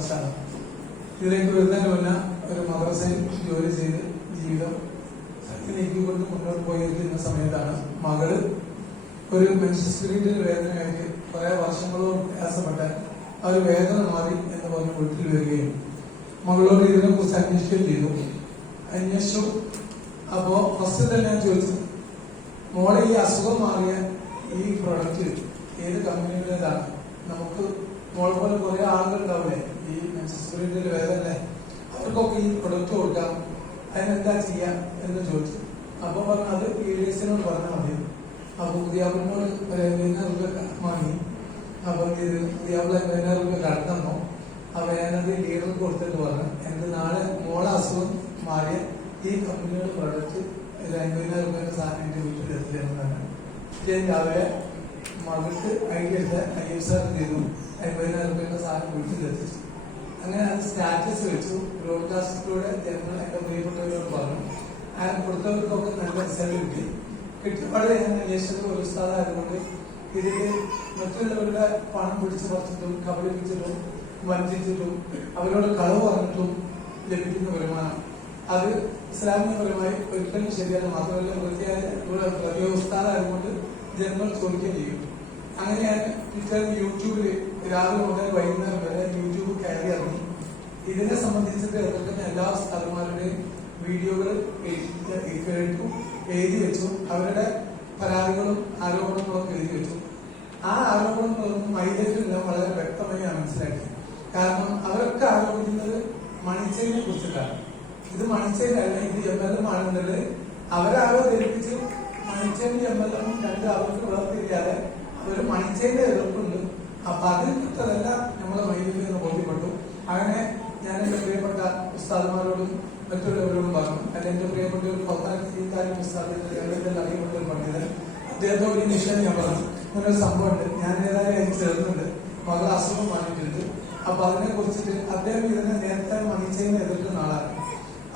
കുറച്ചാണ്. ഇതിലേക്ക് വരുന്നതിന് മുന്നേ ഒരു മദ്രസയിൽ ജോലി ചെയ്ത് ജീവിതം നീക്കിക്കൊണ്ട് മുന്നോട്ട് പോയിരിക്കുന്ന സമയത്താണ് മകള് ഒരു മെൻസ്ട്രൽ വേദനയായിട്ട് കുറെ വർഷങ്ങളോട് പ്രയാസപ്പെട്ട ആ ഒരു വേദന മാറി എന്ന് പറഞ്ഞ് വീട്ടിൽ വരികയും മകളോട് ഇതിനെ കുറിച്ച് അന്വേഷിക്കുകയും ചെയ്തു. അന്വേഷിച്ചു. അപ്പോ ഫസ്റ്റ് തന്നെ ഞാൻ ചോദിച്ചു, മോളെ ഈ അസുഖം മാറിയ ഈ പ്രൊഡക്റ്റ് ഏത് കമ്പനിയുടേതാണ്? നമുക്ക് മോളെ പോലെ കുറെ ആളുകളുണ്ടാവില്ലേ ഈ മെൻസ്ട്രൽ വേദന, അവർക്കൊക്കെ ഈ പ്രൊഡക്റ്റ് കൊടുക്കാം, അതിനെന്താ ചെയ്യാം എന്ന് ചോദിച്ചു. അപ്പൊ പറഞ്ഞു അത് പീഡിയസിനോട് പറഞ്ഞാൽ മതി. അപ്പൊ പുതിയാപ്പിളിനോട് ₹20,000 വാങ്ങി. അപ്പൊ ഇത് പുതിയാപ്പിള ₹20,000 കടന്നു. അപ്പൊ ഞാനത് ലീഡർക്ക് കൊടുത്തിട്ട് പറഞ്ഞു, എന്റെ നാളെ മോളെ അസുഖം മാറിയ ഈ കമ്പനിയുടെ പ്രൊഡക്റ്റ് ₹50,000 സാധനം എന്റെ വീട്ടിൽ എത്തില്ലെന്നാണ്. ഞാൻ രാവിലെ മകൾക്ക് IFSR ചെയ്തു, ₹50,000 സാധനം വീട്ടിലെത്തിച്ചു. അങ്ങനെ അത് സ്റ്റാറ്റസ് വെച്ചു. ബ്രോഡ്കാസ്റ്റിലൂടെ ജനങ്ങൾ എന്റെ പ്രിയപ്പെട്ടവരോട് പറഞ്ഞു. ഞാൻ കൊടുത്തവർക്കൊക്കെ നല്ല റിസൾട്ട് കിട്ടി. കിട്ടിയപാടെ ഞാൻ അന്വേഷിച്ചത് ഒരു ഉസ്താദായതുകൊണ്ട് ഇതില് മറ്റുള്ളവരുടെ പണം പിടിച്ചു പറിച്ചിട്ടും കബളിപ്പിച്ചിട്ടും വഞ്ചിച്ചിട്ടും അവരോട് കളവ് പറഞ്ഞിട്ടും ലഭിക്കുന്ന വരുമാനം അത് ഇസ്ലാമികപരമായി ഒരിക്കലും ശരിയാണ്. മാത്രമല്ല വലിയ ഉസ്താദായതുകൊണ്ട് ജനങ്ങൾ ചോദിക്കുകയും ചെയ്യും. അങ്ങനെ ഞാൻ പിറ്റേന്ന് യൂട്യൂബില് രാവിലെ മുതൽ വൈകുന്നേരം വരെ യൂട്യൂബ് കയറി ഇറങ്ങി. ഇതിനെ സംബന്ധിച്ചിട്ട് എതിർക്കുന്ന എല്ലാ സ്ഥലന്മാരുടെയും വീഡിയോകൾ കേട്ടു, എഴുതി വെച്ചു. അവരുടെ പരാതികളും ആരോപണങ്ങളും എഴുതി വെച്ചു. ആ ആരോപണങ്ങളൊന്നും മൈലേജിലെല്ലാം വളരെ വ്യക്തമായി ഞാൻ മനസ്സിലാക്കി. കാരണം അവരൊക്കെ ആരോപിക്കുന്നത് മണിച്ചേരിനെ കുറിച്ചിട്ടാണ്. ഇത് മണിച്ചേരല്ല, ഇത് MLM ആണെന്നത് അവരാരോ ധരിപ്പിച്ച് മണിച്ചേരി MLM രണ്ട് അവർക്ക് വേർതിരിക്കാതെ ഒരു മണിച്ചേരിന്റെ എതിർപ്പുണ്ട്. അപ്പൊ അതിൽ പെട്ടതെല്ലാം നമ്മളെ മൈലിൽ നിന്ന് ബോധ്യപ്പെട്ടു. അങ്ങനെ ഞാൻ എന്റെ പ്രിയപ്പെട്ട ഉസ്താദന്മാരോടും മറ്റുള്ളവരോടും പറഞ്ഞു. അല്ല എന്റെ പ്രിയപ്പെട്ട ഒരു പത്താനും ഉസ്താദിന്റെ അറിയപ്പെട്ട ഒരു പണ്ഡിതൻ അദ്ദേഹത്തോട് ഈ വിഷയം ഞാൻ പറഞ്ഞു, ഇങ്ങനൊരു സംഭവമുണ്ട്, ഞാൻ ഏതായാലും ചേർന്നുണ്ട്, മകൾ അസുഖം വന്നിട്ടുണ്ട്. അപ്പൊ അതിനെ കുറിച്ചിട്ട് അദ്ദേഹം ഇതിനെ നേരത്തെ മണിച്ചേരിനെ എതിർക്കുന്ന ആളാണ്.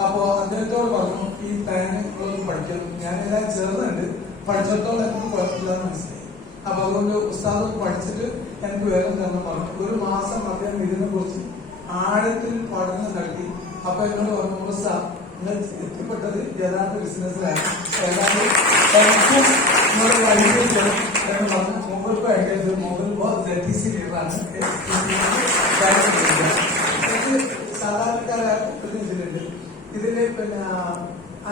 അപ്പോ അദ്ദേഹത്തോട് പറഞ്ഞു, ഈ പ്ലാനുകളൊന്നും പഠിക്കണം, ഞാൻ ഏതായാലും ചേർന്നുണ്ട്, പഠിച്ചിടത്തോളം എനിക്ക് കുഴപ്പമില്ലാന്ന് മനസ്സിലായി. അപ്പൊ അതുകൊണ്ട് ഉസ്താദ് പഠിച്ചിട്ട് എനിക്ക് വേറെ തരണം പറഞ്ഞു. ഒരു മാസം അദ്ദേഹം ഇതിനെ കുറിച്ച് ആഴത്തിൽ പഠനം നടത്തി. അപ്പൊ എന്നോട് പറഞ്ഞു, ഉസ്താദ് നിങ്ങൾ എത്തിപ്പെട്ടത് യഥാർത്ഥ ബിസിനസ്സിലാണ്, ഏതാണ്ട് എന്ന് പറഞ്ഞു. മുമ്പ് അയക്കരുത്, ZTC ലീഡറാണ്. സാധാരണക്കാരായ ഇതിലുണ്ട്. ഇതില് പിന്നെ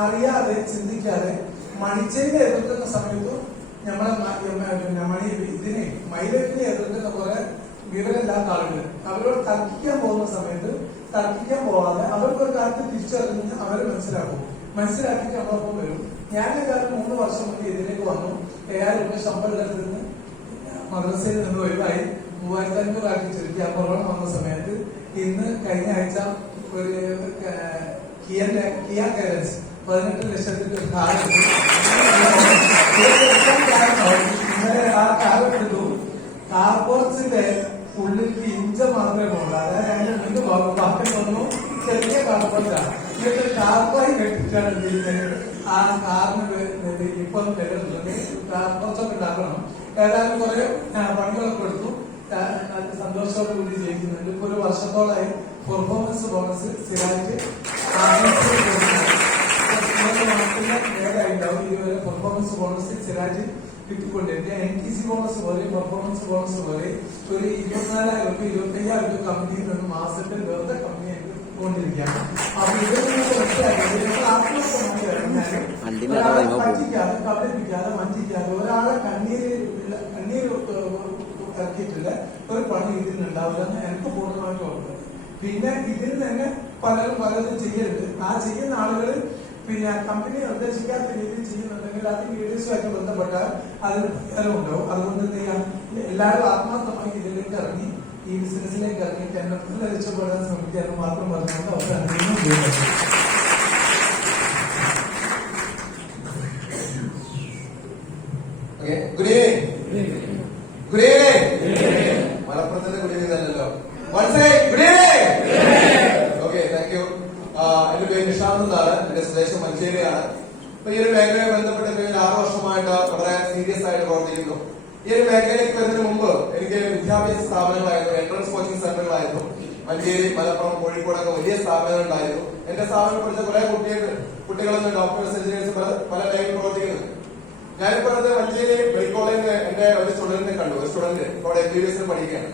അറിയാതെ ചിന്തിക്കാതെ മണിച്ചേരിനെ എതിർക്കുന്ന സമയത്തും നമ്മളെ ഇതിനെ മൈലേജിനെ എതിർക്കുന്ന കുറെ വിവരമില്ലാത്ത ആളുകൾ അവരോട് തർക്കിക്കാൻ പോകുന്ന സമയത്ത് തർക്കിക്കാൻ പോവാതെ അവർക്കൊരു കാര്യത്തിൽ തിരിച്ചറിഞ്ഞ് അവരെ മനസ്സിലാക്കിയിട്ട് നമ്മളൊപ്പം വരും. ഞാൻ ഏതായാലും 3 വർഷം മുന്നേ ഇതിലേക്ക് വന്നു. ₹7,000 ശമ്പളം എടുത്തിരുന്ന് മദ്രസയിൽ നിന്ന് ഒഴിവായി 3,500 ആക്കി ചുരുക്കി. ആ കൊറോണ വന്ന സമയത്ത് ഇന്ന് കഴിഞ്ഞ ആഴ്ച ഒരു കിയ കാരൻസ് 18 ലക്ഷത്തിന്റെ ഒരു കാർ ഇന്നലെ ആ കാർ എടുത്തു. കാർപോർട്സിന്റെ ഉള്ളിൽ ഇഞ്ച മാത്രമേ ഉള്ളൂ. അതായത് അതിന്റെ രണ്ട് ബാക്കി വന്നു ചെറിയ കാർപോർട്ടാണ്. എന്നിട്ട് കാർപ്പായി കെട്ടിട്ടാണ് ചെയ്യുന്നത്. ആ കാറിന് ഇപ്പം കാർപോർട്സൊക്കെ ഉണ്ടാക്കണം. ഏതായാലും കുറെ പണികളൊക്കെ എടുത്തു. സന്തോഷത്തോടു കൂടി ജയിക്കുന്നുണ്ട്. ഇപ്പൊ 1 വർഷത്തോളമായി പെർഫോമൻസ് ബോണസ് സ്ഥിരമായിട്ട് നേരായിട്ടുണ്ടാവും. ഇതുവരെ പെർഫോമൻസ് ബോണസ് സ്ഥിരമായിട്ട് കിട്ടിക്കൊണ്ടിരിക്കുക. NTC ബോണസ് പോലെ പെർഫോമൻസ് ബോണസ് പോലെ ഒരു ₹24,000 ₹25,000 കമ്പനിയിൽ നിന്ന് മാസത്തിൽ വെറുതെ കമ്പനി കൊണ്ടിരിക്കുകയാണ്. അപ്പൊ പറ്റിക്കാതെ കബളിപ്പിക്കാതെ വഞ്ചിക്കാതെ ഒരാളെ കണ്ണീര് ഇറക്കിയിട്ടില്ല ഒരു പണി ഇതിനുണ്ടാവില്ലെന്ന് എനിക്ക് പൂർണ്ണമായിട്ട് ഓർമ്മ. പിന്നെ ഇതിൽ തന്നെ പലതും ചെയ്യരുത്. ആ ചെയ്യുന്ന ആളുകൾ പിന്നെ കമ്പനി നിർദ്ദേശിക്കാത്ത രീതിയിൽ ചെയ്യുന്നുണ്ടെങ്കിൽ അത് വീഡിയോസുമായിട്ട് ബന്ധപ്പെട്ടാൽ അതിന് ഫലം ഉണ്ടാവും. അതുകൊണ്ട് എന്ത് ചെയ്യാം, എല്ലാവരും ആത്മാർത്ഥമായി ഇതിലേക്ക് ഇറങ്ങി ഈ ബിസിനസ്സിലേക്ക് ഇറങ്ങി കേന്ദ്രത്തിൽ രക്ഷപ്പെടാൻ ശ്രമിക്കാനും മാത്രം പറഞ്ഞുകൊണ്ട് അവസാനിക്കുന്നു. മലപ്പുറത്തിന്റെ ഗുഡ് ഈവനിംഗ് അല്ലല്ലോ. Okay, thank you. എന്റെ പേര് നിഷാന്ത് എന്നാണ്. എന്റെ സ്വദേശം മഞ്ചേരിയാണ്. അപ്പൊ ഈ ഒരു മേഖലയെ ബന്ധപ്പെട്ട് 6 വർഷമായിട്ട് വളരെ സീരിയസ് ആയിട്ട് പ്രവർത്തിക്കുന്നു. ഈ ഒരു മേഖലയിലേക്ക് വരുന്നതിന് മുമ്പ് എനിക്ക് വിദ്യാഭ്യാസ സ്ഥാപനങ്ങളായിരുന്നു, എൻട്രൻസ് കോച്ചിങ് സെന്ററുകളായിരുന്നു, മഞ്ചേരി, മലപ്പുറം, കോഴിക്കോടൊക്കെ വലിയ സ്ഥാപനങ്ങൾ ഉണ്ടായിരുന്നു. എന്റെ സ്ഥാപനം പഠിച്ച കുറെ കുട്ടികളൊന്നും ഡോക്ടേഴ്സ്, എഞ്ചിനീയേഴ്സ് പല ലൈനിൽ പ്രവർത്തിക്കുന്നുണ്ട്. ഞാനിപ്പോ മഞ്ചേരി മെഡിക്കൽ കോളേജിൽ എന്റെ ഒരു സ്റ്റുഡന്റിനെ കണ്ടു. ഒരു സ്റ്റുഡന്റ് അവിടെ MBBS പഠിക്കുകയാണ്.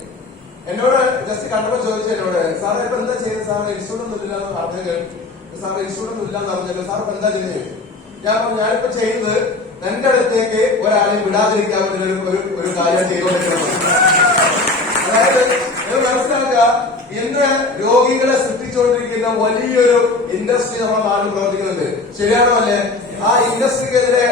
എന്നോട് ജസ്റ്റ് കണ്ടപ്പോ ചോദിച്ചു എന്നോട്, സാറേ ഇപ്പൊ എന്താ ചെയ്യുന്നത്? സാറ് ഇൻസ്റ്റിറ്റ്യൂട്ട് ഒന്നും ഇല്ലാന്ന് പറഞ്ഞത്, സാറ് ഇൻസ്റ്റിറ്റ്യൂട്ട് ഒന്നും ഇല്ലാന്ന് പറഞ്ഞല്ലോ, സാർ ഇപ്പൊ എന്താ ചെയ്യുന്നത്? ഞാനിപ്പോ ചെയ്യുന്നത് എന്റെ അടുത്തേക്ക് ഒരാളെ വിടാതിരിക്കാൻ ഒരു കാര്യം ചെയ്തുകൊണ്ടിരിക്കുന്നത്. അതായത് നിങ്ങൾ മനസ്സിലാക്കുക, ഇന്ന് രോഗികളെ സൃഷ്ടിച്ചുകൊണ്ടിരിക്കുന്ന വലിയൊരു ഇൻഡസ്ട്രി നമ്മുടെ നാട്ടിൽ പ്രവർത്തിക്കുന്നുണ്ട്. ശരിയാണോ അല്ലേ? ആ ഇൻഡസ്ട്രിക്കെതിരെ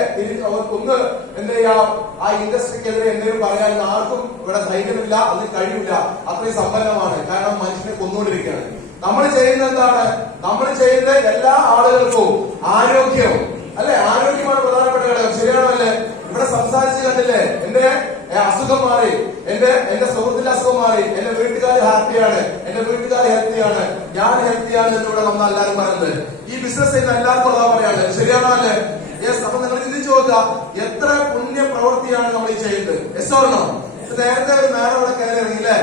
ഒന്ന് എന്ത് ചെയ്യാം, ആ ഇൻഡസ്ട്രിക്കെതിരെ എന്തെങ്കിലും പറയാൻ ആർക്കും ഇവിടെ ധൈര്യമില്ല, അതിന് കഴിയില്ല. അത്രയും സമ്പന്നമാണ്. കാരണം മനുഷ്യനെ കൊന്നുകൊണ്ടിരിക്കുകയാണ്. നമ്മൾ ചെയ്യുന്ന എന്താണ്? നമ്മൾ ചെയ്യുന്ന എല്ലാ ആളുകൾക്കും ആരോഗ്യവും അല്ലെ, ആരോഗ്യമാണ് പ്രധാനപ്പെട്ട ഘടകം. ശരിയാണോ അല്ലേ? ഇവിടെ സംസാരിച്ച് കണ്ടില്ലേ, എന്റെ അസുഖം മാറി, എന്റെ സുഹൃത്തിന്റെ അസുഖം മാറി, എന്റെ വീട്ടുകാർ ഹാപ്പിയാണ്, എന്റെ വീട്ടുകാർ ഹെൽത്തിയാണ്, ഞാൻ ഹെൽത്തിയാണ് എന്നിവിടെ നമ്മൾ എല്ലാവരും പറയുന്നത്. ഈ ബിസിനസ് ചെയ്യുന്ന എല്ലാവർക്കും അതാ പറയാണ്. ശരിയാണോ അല്ലേ? യെസ്. അപ്പൊ നിങ്ങൾ ചിന്തിച്ചു നോക്കുക, എത്ര പുണ്യ പ്രവൃത്തിയാണ് നമ്മൾ ഈ ചെയ്യുന്നത്. Yes or no? നേരത്തെ ഒരു നേരം ഇവിടെ കയറി ഇറങ്ങിയില്ലേ,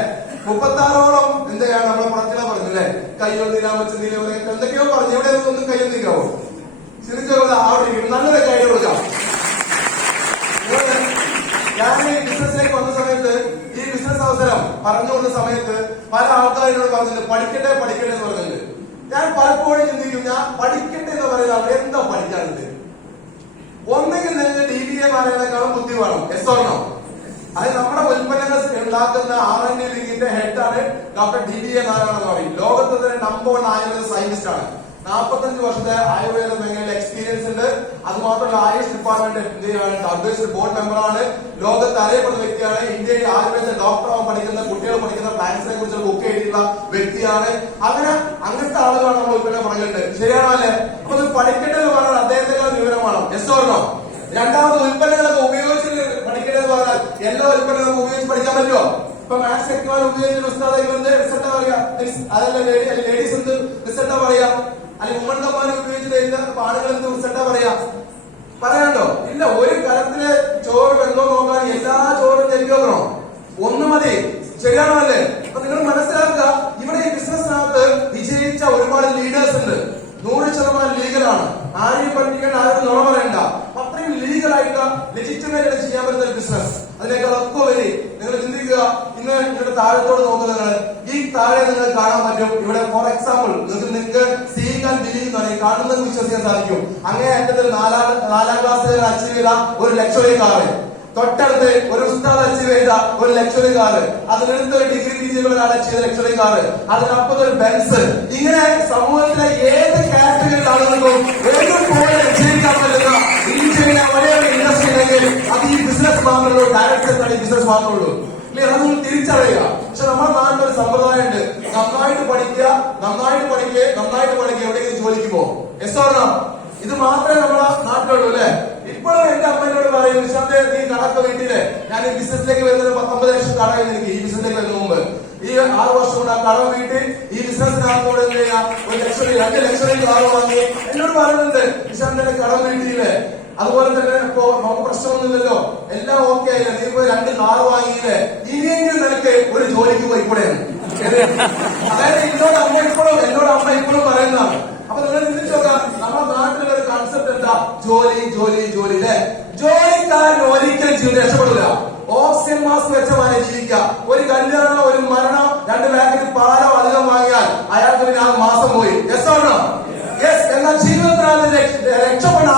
36ഓളം എന്തൊക്കെയാണ് നമ്മളെ പുറത്തിലാ പറഞ്ഞില്ലേ, കയ്യൊന്നില്ല വെച്ചില്ല എന്തൊക്കെയോ പറഞ്ഞു. ഇവിടെ ഒന്നും കയ്യൊന്നിക്കാവോ? ചിന്തിച്ചു അവിടെ നല്ലൊരു കൈ കൊടുക്കാം. ഞാൻ ഈ ബിസിനസ്സിലേക്ക് വന്ന സമയത്ത്, ഈ ബിസിനസ് അവസരം പറഞ്ഞു കൊടുത്ത സമയത്ത് പല ആൾക്കാരോട് പറഞ്ഞിട്ടുണ്ട്, പഠിക്കട്ടെ പഠിക്കട്ടെ എന്ന് പറഞ്ഞിട്ടുണ്ട്. ഞാൻ പലപ്പോഴും ചിന്തിക്കും, ഞാൻ പഠിക്കട്ടെ എന്ന് പറയുന്നത് എന്താ പഠിക്കാനുണ്ട്? ഒന്നെങ്കിൽ നിങ്ങൾക്ക് DBA നാരായണേക്കാളും ബുദ്ധി വേണം. Yes or no? അത് നമ്മുടെ ഉൽപ്പന്നങ്ങൾ ഉണ്ടാക്കുന്ന R&D വിങ്ങിന്റെ ഹെഡാണ് ഡോക്ടർ DBA നാരായണൻ എന്ന് പറയും. ലോകത്തെ തന്നെ നമ്പർ 1 ആയുർവേദ സയന്റിസ്റ്റ് ആണ്. 45 വർഷത്തെ ആയുർവേദ മേഖലയിൽ എക്സ്പീരിയൻസ് ഉണ്ട്. അതുമാത്രമല്ല ആയുഷ് ഡിപ്പാർട്ട്മെന്റ് ഇന്ത്യയാണ് അഡ്വൈസറി ബോർഡ് മെമ്പറാണ്. ലോകത്ത് അറിയപ്പെടുന്ന വ്യക്തിയാണ്. ഇന്ത്യയിൽ ആയുർവേദ ഡോക്ടറാവാൻ പഠിക്കുന്ന കുട്ടികൾ പഠിക്കുന്ന പ്ലാൻസിനെ കുറിച്ച് ബുക്ക് ചെയ്തിട്ടുള്ള വ്യക്തിയാണ്. അങ്ങനത്തെ ആളുകളാണ് നമ്മൾ ഉൽപ്പന്നം പറയുന്നത്. ശരിയാണോ അല്ലേ? അപ്പൊ ഇത് പഠിക്കേണ്ടത് എന്ന് പറഞ്ഞാൽ അദ്ദേഹത്തിന്റെ വിവരമാണ്. Yes or no? രണ്ടാമത് ഉൽപ്പന്നങ്ങളൊക്കെ ഉപയോഗിച്ച് പഠിക്കേണ്ടത് പറഞ്ഞാൽ എല്ലാ ഉൽപ്പന്നങ്ങളും ഉപയോഗിച്ച് പഠിക്കാൻ പറ്റുമോ? ഇപ്പൊ മാത്സ് ടെക്നോളജി ഉപയോഗിച്ച് റിസൾട്ടാ പറയാ, അതല്ല ലേഡീസ് എന്ത് റിസൾട്ടാ പറയാ, അല്ലെങ്കിൽ ഉമ്മൻതമ്മാനെ ഉപയോഗിച്ച് ആളുകൾ എന്ത് റിസൾട്ടാ പറയാ? പറയാണ്ടോ? ഇല്ല. ഒരു കലത്തിലെ ചോറ് വെന്തോ നോക്കാൻ എല്ലാ ചോറും ജനിക്കണോ? ഒന്ന് മതി. ശരിയാണോ അല്ലേ? അപ്പൊ നിങ്ങൾ മനസ്സിലാക്കുക, ഇവിടെ ഈ ബിസിനസ്സിനകത്ത് വിജയിച്ച ഒരുപാട് ലീഡേഴ്സ് ഉണ്ട്. 100% ലീഗലാണ്. ആരെയും പഠിപ്പിക്കേണ്ട, ആരും നുണ പറയണ്ട. അത്രയും ലീഗലായിട്ട് ലെജിറ്റിമേറ്റ് ചെയ്യാൻ പറ്റുന്ന ഒരു ബിസിനസ്. അതിനേക്കാളൊക്കെ വരി നിങ്ങൾ ചിന്തിക്കുക, ഇന്ന് ഇവിടെ താഴത്തോട് നോക്കുന്നത്, ഈ താഴെ നിങ്ങൾ കാണാൻ പറ്റും. ഇവിടെ ഫോർ എക്സാമ്പിൾ നിങ്ങൾക്ക് സീയിങ് ആൻഡ് ബിലീവ് എന്ന് പറയും, കാണുന്നത് വിശ്വസിക്കാൻ സാധിക്കും. അങ്ങേ അറ്റത്തിൽ 4ാം ക്ലാസ് അച്ചീവ് ചെയ്ത ഒരു ലക്ഷറി കാറ്, തൊട്ടടുത്ത് ഒരു ഉസ്താദ് അച്ചീവ് ചെയ്ത ഒരു ലക്ഷറി കാറ്, അതിനടുത്ത് ഒരു ഡിഗ്രി PG അച്ചീവ് ചെയ്ത ലക്ഷറി കാറ്, അതിനപ്പുറത്ത് ഒരു ബെൻസ്. ഇങ്ങനെ സമൂഹത്തിലെ ഏത് കാറ്റഗറി ആളുകൾക്കും പോലെ ജീവിക്കാൻ പറ്റുന്ന ഇന്ത്യയിലെ വലിയൊരു ഇൻഡസ്ട്രി ഉണ്ടെങ്കിൽ അത് ഈ ബിസിനസ് മാത്രമേ, ഡയറക്ട് സെക്ടറിൽ ബിസിനസ് മാത്രമേ ഉള്ളൂ. അതൊന്നും തിരിച്ചറിയുക. പക്ഷെ നമ്മുടെ നാട്ടിലൊരു സമ്പ്രദായം ഉണ്ട്, നന്നായിട്ട് പഠിക്കുക, നന്നായിട്ട് എവിടെയെങ്കിലും ജോലിക്ക് പോകും. Yes or no? ഇത് മാത്രമേ നമ്മുടെ നാട്ടിലുള്ളൂ അല്ലെ? ഇപ്പോഴും എന്റെ അമ്മയോട് പറയും, നിശാന്തേ നീ കടക്ക വീട്ടിലെ, ഞാൻ ഈ ബിസിനസ്സിലേക്ക് വരുന്നത് 19 ലക്ഷം കടയിൽ എനിക്ക് ഈ ബിസിനസ്സിലേക്ക് വരുന്ന മുമ്പ് ഈ 6 വർഷം കൊണ്ട് ആ കടം വീട്ടി ഈ ബിസിനസ്സിനകത്തോട് എന്ത് ചെയ്യാം, 1 ലക്ഷം 2 ലക്ഷം കാറ് വാങ്ങി. എന്നോട് പറയുന്നുണ്ട്, നിശാന്തന്റെ കടം വീട്ടിയില്ലേ, അതുപോലെ തന്നെ ഇപ്പോ നമുക്ക് പ്രശ്നമൊന്നുമില്ലല്ലോ, എല്ലാം ഓക്കെ ആയില്ല, നീ പോയി 2 കാറ് വാങ്ങിയില്ലേ, ഇനിയെങ്കിലും നിനക്ക് ഒരു ജോലിക്ക് പോയിക്കൂടെയാണ്. അതായത് എന്നോട് അമ്മ ഇപ്പോഴും പറയുന്നതാണ്. അപ്പൊ നിങ്ങൾ ചിന്തിച്ചു നോക്കാം, നമ്മുടെ നാട്ടിലെ ഒരു കൺസെപ്റ്റ് എന്താ? ജോലി ജോലി ജോലി അല്ലെ? ജോലിക്കാരൻ ഒരിക്കലും ജീവിതം രക്ഷപ്പെടില്ല. ഓക്സിജൻ മാസ്ക് വെച്ചമാനെ ജീവിക്കുക. ഒരു കല്യാണം, ഒരു മരണം, 2 പാക്കറ്റ് പാലോ അധികം വാങ്ങിയാൽ അയാൾക്ക് പിന്നെ ആ മാസം പോയി. യെസ് ആണോ? യെസ്. എന്നാൽ ജീവിതത്തിൽ രക്ഷപ്പെടാൻ